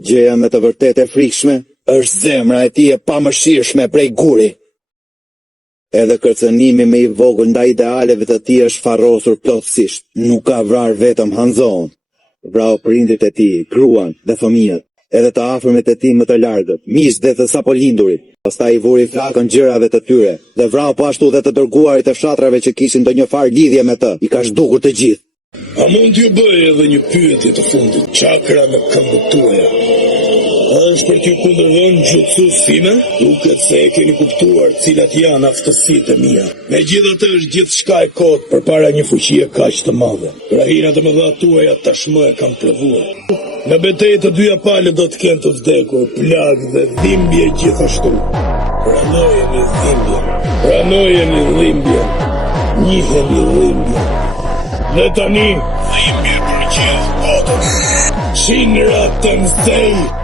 Gjëja me të vërtet e frikshme është zemra e tij e pamëshirshme prej guri. Edhe kërcënimi me i vogël ndaj idealeve të tij është farrosur plotësisht. Nuk ka vrarë vetëm Hanzon. Vrau prindrit e tij, gruan dhe fëmijët, edhe të afërmit e tij më të largët, miq dhe të sapo lindurit. Pastaj i vuri flakën gjërave të tyre dhe vrau po ashtu dhe të dërguarit e fshatrave që kishin ndonjë farë lidhje me të. I ka zhdukur të gjithë. A mund t'ju bëj edhe një pyetje të fundit? Çakra në këmbët tuaja a është për t'ju kundërvënë gjutsus fime? Duket se e keni kuptuar cilat janë aftësitë e mia. Megjithatë është gjithçka e kot përpara një fuqie kaq të madhe. Krahinat e mëdha tuaja tashmë e kanë provuar. Në betejë të dyja palët do të kenë të vdekur, plagë dhe dhimbje gjithashtu. Pranojeni dhimbje. Njiheni dhimbje. Dhe tani, dhimbje për gjithë botën. Shinra të msej.